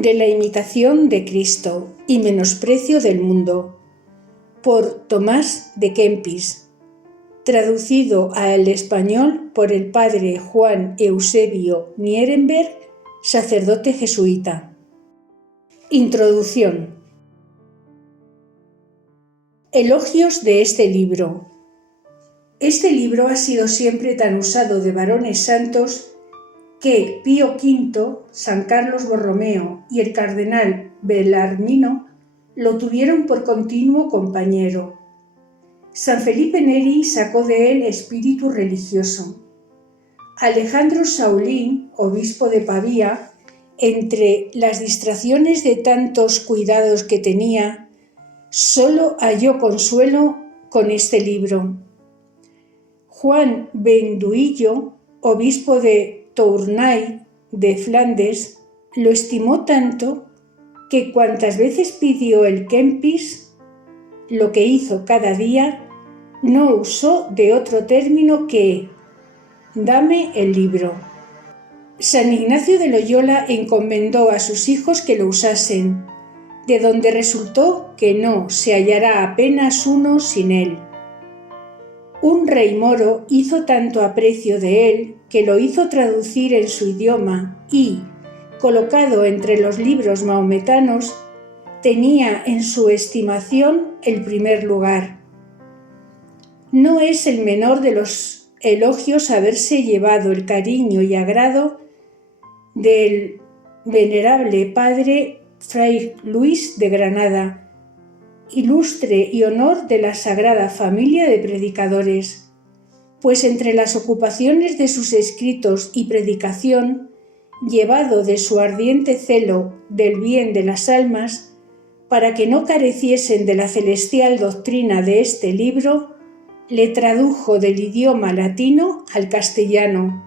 de la imitación de Cristo y menosprecio del mundo, por Tomás de Kempis, traducido al español por el padre Juan Eusebio Nierenberg, sacerdote jesuita. Introducción. Elogios de este libro. Este libro ha sido siempre tan usado de varones santos que Pío V, San Carlos Borromeo y el cardenal Bellarmino lo tuvieron por continuo compañero. San Felipe Neri sacó de él espíritu religioso. Alejandro Saulín, obispo de Pavía, entre las distracciones de tantos cuidados que tenía, solo halló consuelo con este libro. Juan Benduillo, obispo de Tournai de Flandes, lo estimó tanto que cuantas veces pidió el Kempis, lo que hizo cada día, no usó de otro término que «dame el libro». San Ignacio de Loyola encomendó a sus hijos que lo usasen, de donde resultó que no se hallará apenas uno sin él. Un rey moro hizo tanto aprecio de él que lo hizo traducir en su idioma y, colocado entre los libros mahometanos, tenía en su estimación el primer lugar. No es el menor de los elogios haberse llevado el cariño y agrado del venerable padre Fray Luis de Granada, ilustre y honor de la Sagrada Familia de Predicadores, pues entre las ocupaciones de sus escritos y predicación, llevado de su ardiente celo del bien de las almas, para que no careciesen de la celestial doctrina de este libro, le tradujo del idioma latino al castellano,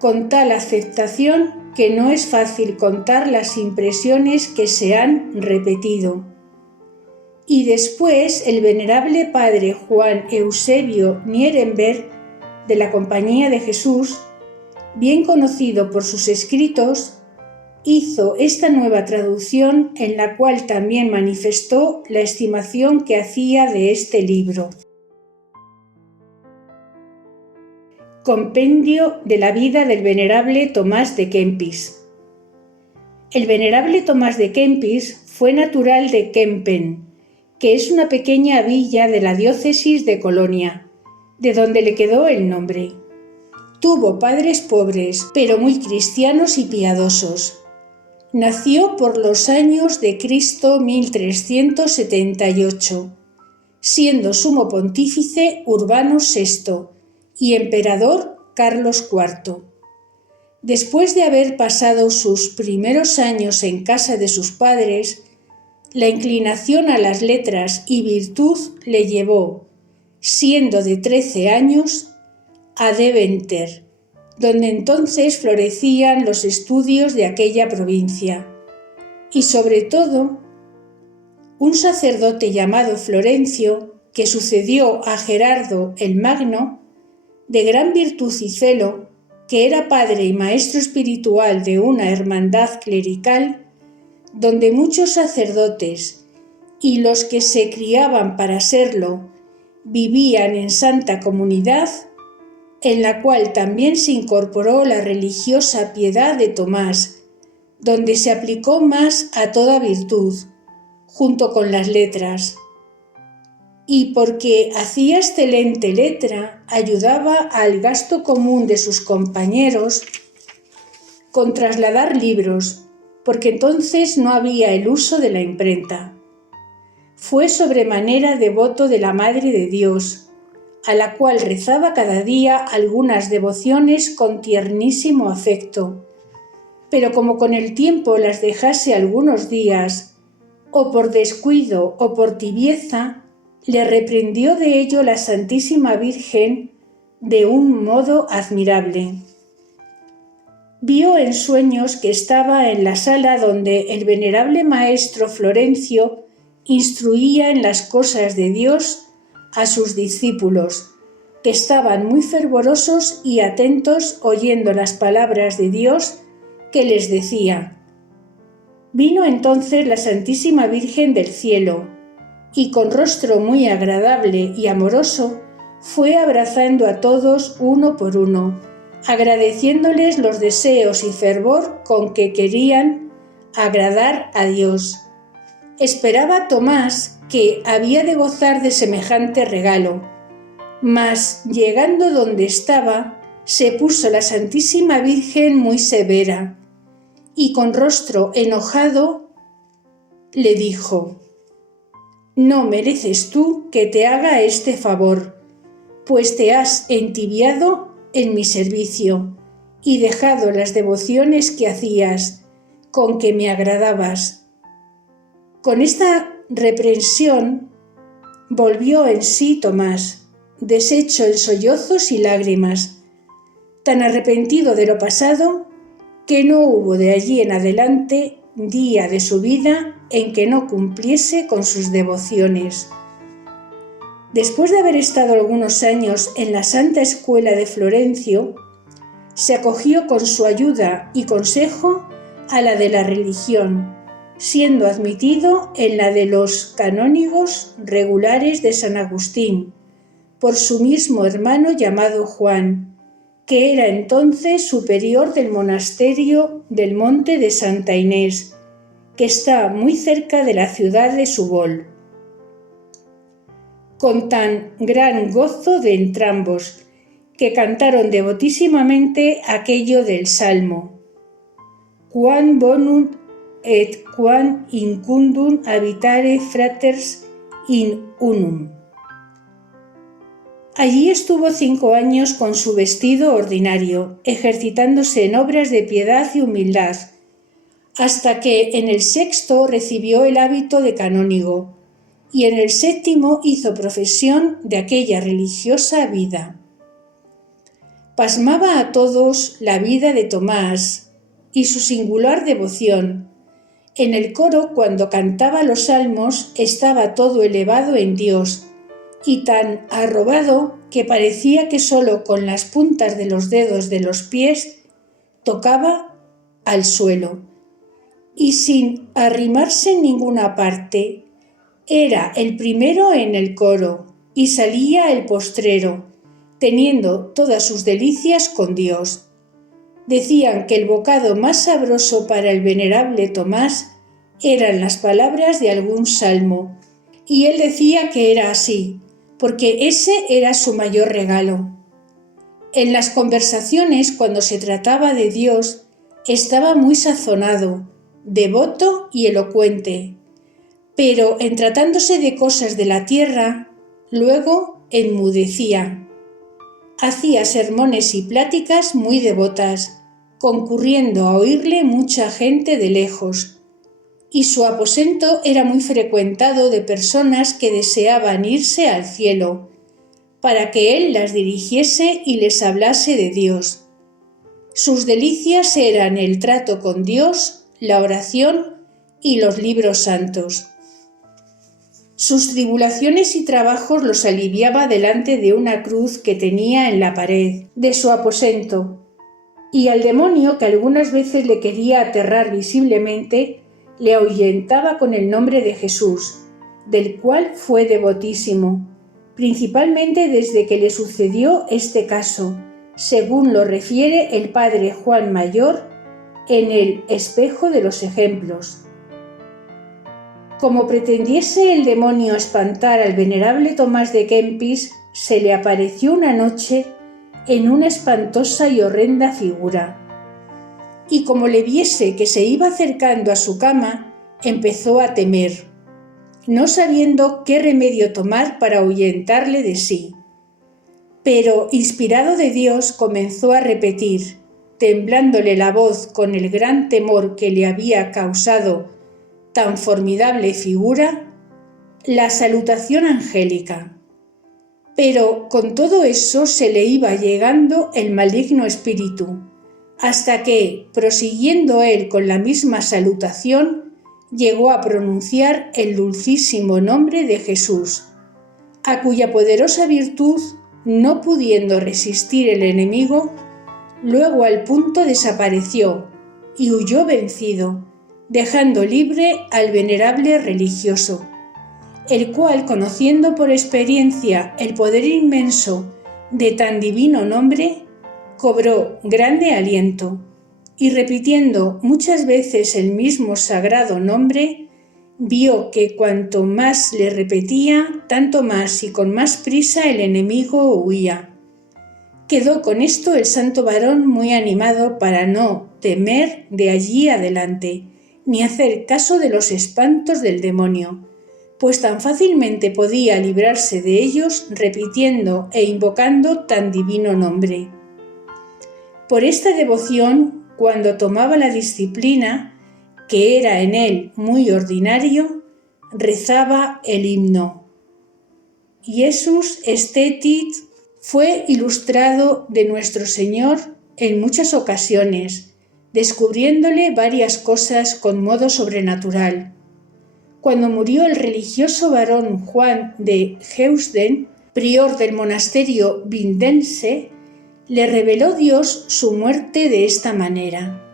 con tal aceptación que no es fácil contar las impresiones que se han repetido. Y después el venerable padre Juan Eusebio Nierenberg, de la Compañía de Jesús, bien conocido por sus escritos, hizo esta nueva traducción en la cual también manifestó la estimación que hacía de este libro. Compendio de la vida del venerable Tomás de Kempis. El venerable Tomás de Kempis fue natural de Kempen, que es una pequeña villa de la diócesis de Colonia, de donde le quedó el nombre. Tuvo padres pobres, pero muy cristianos y piadosos. Nació por los años de Cristo 1378, siendo sumo pontífice Urbano VI y emperador Carlos IV. Después de haber pasado sus primeros años en casa de sus padres, la inclinación a las letras y virtud le llevó, siendo de 13 años, a Deventer, donde entonces florecían los estudios de aquella provincia, y sobre todo, un sacerdote llamado Florencio, que sucedió a Gerardo el Magno, de gran virtud y celo, que era padre y maestro espiritual de una hermandad clerical, donde muchos sacerdotes y los que se criaban para serlo vivían en santa comunidad, en la cual también se incorporó la religiosa piedad de Tomás, donde se aplicó más a toda virtud, junto con las letras. Y porque hacía excelente letra, ayudaba al gasto común de sus compañeros con trasladar libros, porque entonces no había el uso de la imprenta. Fue sobremanera devoto de la Madre de Dios, a la cual rezaba cada día algunas devociones con tiernísimo afecto, pero como con el tiempo las dejase algunos días, o por descuido o por tibieza, le reprendió de ello la Santísima Virgen de un modo admirable. Vio en sueños que estaba en la sala donde el venerable maestro Florencio instruía en las cosas de Dios a sus discípulos, que estaban muy fervorosos y atentos oyendo las palabras de Dios que les decía: Vino entonces la Santísima Virgen del cielo, y con rostro muy agradable y amoroso, fue abrazando a todos uno por uno, agradeciéndoles los deseos y fervor con que querían agradar a Dios. Esperaba Tomás que había de gozar de semejante regalo, mas llegando donde estaba, se puso la Santísima Virgen muy severa, y con rostro enojado le dijo: «No mereces tú que te haga este favor, pues te has entibiado en mi servicio y dejado las devociones que hacías, con que me agradabas». Con esta reprensión volvió en sí Tomás, deshecho en sollozos y lágrimas, tan arrepentido de lo pasado que no hubo de allí en adelante día de su vida en que no cumpliese con sus devociones. Después de haber estado algunos años en la Santa Escuela de Florencio, se acogió con su ayuda y consejo a la de la religión, siendo admitido en la de los canónigos regulares de San Agustín, por su mismo hermano llamado Juan, que era entonces superior del monasterio del Monte de Santa Inés, que está muy cerca de la ciudad de Subol. Con tan gran gozo de entrambos, que cantaron devotísimamente aquello del Salmo: «Quam bonum et quam incundum habitare fraters in unum». Allí estuvo 5 años con su vestido ordinario, ejercitándose en obras de piedad y humildad, hasta que en el 6º recibió el hábito de canónigo, y en el 7º hizo profesión de aquella religiosa vida. Pasmaba a todos la vida de Tomás y su singular devoción. En el coro, cuando cantaba los salmos, estaba todo elevado en Dios, y tan arrobado que parecía que solo con las puntas de los dedos de los pies tocaba al suelo, y sin arrimarse en ninguna parte. Era el primero en el coro, y salía el postrero, teniendo todas sus delicias con Dios. Decían que el bocado más sabroso para el venerable Tomás eran las palabras de algún salmo, y él decía que era así, porque ese era su mayor regalo. En las conversaciones, cuando se trataba de Dios, estaba muy sazonado, devoto y elocuente, pero en tratándose de cosas de la tierra, luego enmudecía. Hacía sermones y pláticas muy devotas, concurriendo a oírle mucha gente de lejos, y su aposento era muy frecuentado de personas que deseaban irse al cielo, para que él las dirigiese y les hablase de Dios. Sus delicias eran el trato con Dios, la oración y los libros santos. Sus tribulaciones y trabajos los aliviaba delante de una cruz que tenía en la pared de su aposento, y al demonio, que algunas veces le quería aterrar visiblemente, le ahuyentaba con el nombre de Jesús, del cual fue devotísimo, principalmente desde que le sucedió este caso, según lo refiere el padre Juan Mayor en el Espejo de los Ejemplos. Como pretendiese el demonio espantar al venerable Tomás de Kempis, se le apareció una noche en una espantosa y horrenda figura, y como le viese que se iba acercando a su cama, empezó a temer, no sabiendo qué remedio tomar para ahuyentarle de sí. Pero, inspirado de Dios, comenzó a repetir, temblándole la voz con el gran temor que le había causado tan formidable figura, la salutación angélica. Pero con todo eso se le iba llegando el maligno espíritu, hasta que, prosiguiendo él con la misma salutación, llegó a pronunciar el dulcísimo nombre de Jesús, a cuya poderosa virtud, no pudiendo resistir el enemigo, luego al punto desapareció y huyó vencido, dejando libre al venerable religioso, el cual, conociendo por experiencia el poder inmenso de tan divino nombre, cobró grande aliento y, repitiendo muchas veces el mismo sagrado nombre, vio que cuanto más le repetía, tanto más y con más prisa el enemigo huía. Quedó con esto el santo varón muy animado para no temer de allí adelante, ni hacer caso de los espantos del demonio, pues tan fácilmente podía librarse de ellos repitiendo e invocando tan divino nombre. Por esta devoción, cuando tomaba la disciplina, que era en él muy ordinario, rezaba el himno Jesús estetit. Fue ilustrado de nuestro Señor en muchas ocasiones, descubriéndole varias cosas con modo sobrenatural. Cuando murió el religioso varón Juan de Heusden, prior del monasterio vindense, le reveló Dios su muerte de esta manera.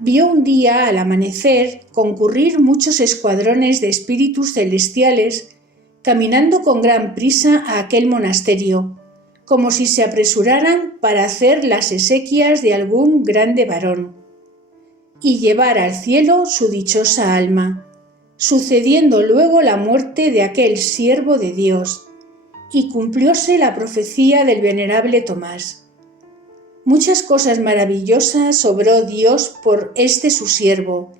Vio un día al amanecer concurrir muchos escuadrones de espíritus celestiales caminando con gran prisa a aquel monasterio, como si se apresuraran para hacer las exequias de algún grande varón y llevar al cielo su dichosa alma, sucediendo luego la muerte de aquel siervo de Dios, y cumplióse la profecía del venerable Tomás. Muchas cosas maravillosas obró Dios por este su siervo,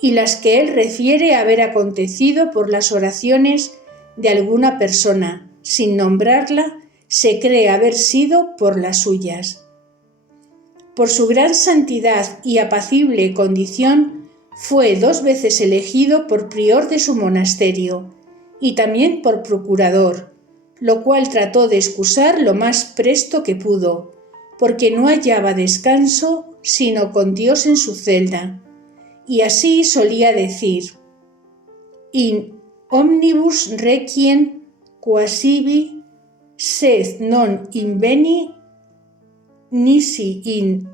y las que él refiere haber acontecido por las oraciones de alguna persona, sin nombrarla, se cree haber sido por las suyas. Por su gran santidad y apacible condición, fue 2 veces elegido por prior de su monasterio y también por procurador, lo cual trató de excusar lo más presto que pudo, porque no hallaba descanso sino con Dios en su celda, y así solía decir: in omnibus requiem quasivi sed non inveni nisi in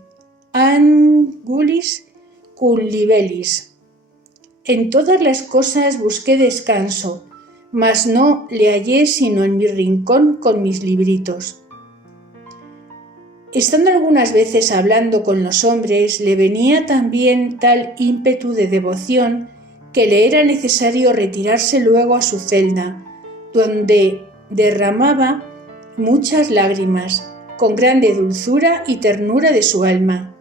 angulis cum libelis. En todas las cosas busqué descanso, mas no le hallé sino en mi rincón con mis libritos. Estando algunas veces hablando con los hombres, le venía también tal ímpetu de devoción que le era necesario retirarse luego a su celda, donde derramaba muchas lágrimas, con grande dulzura y ternura de su alma.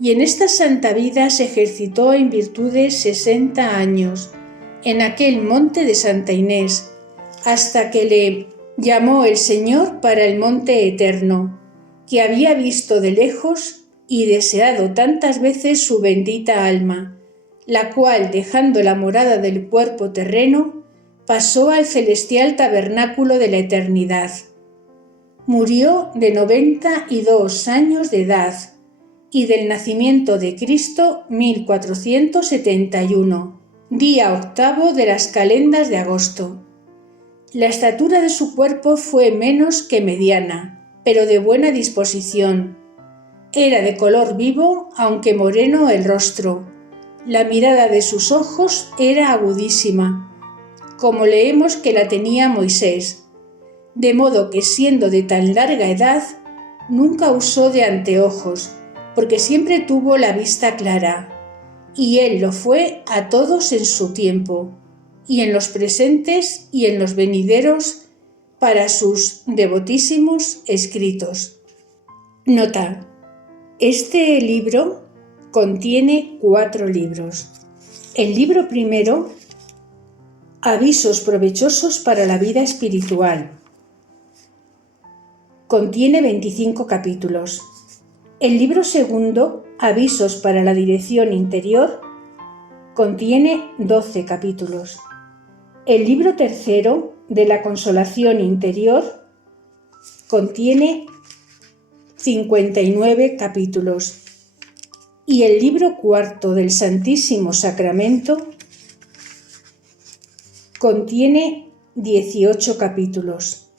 Y en esta santa vida se ejercitó en virtudes 60 años, en aquel monte de Santa Inés, hasta que le llamó el Señor para el monte eterno, que había visto de lejos y deseado tantas veces su bendita alma, la cual, dejando la morada del cuerpo terreno, pasó al celestial tabernáculo de la eternidad. Murió de 92 años de edad, y del nacimiento de Cristo 1471, día 8 de las calendas de agosto. La estatura de su cuerpo fue menos que mediana, pero de buena disposición. Era de color vivo, aunque moreno el rostro. La mirada de sus ojos era agudísima, como leemos que la tenía Moisés, de modo que, siendo de tan larga edad, nunca usó de anteojos, porque siempre tuvo la vista clara, y él lo fue a todos en su tiempo, y en los presentes y en los venideros, para sus devotísimos escritos. Nota: este libro contiene 4 libros. El libro primero, Avisos provechosos para la vida espiritual, contiene 25 capítulos. El libro segundo, Avisos para la dirección interior, contiene 12 capítulos. El libro tercero, de la consolación interior, contiene 59 capítulos. Y el libro cuarto del Santísimo Sacramento contiene 18 capítulos.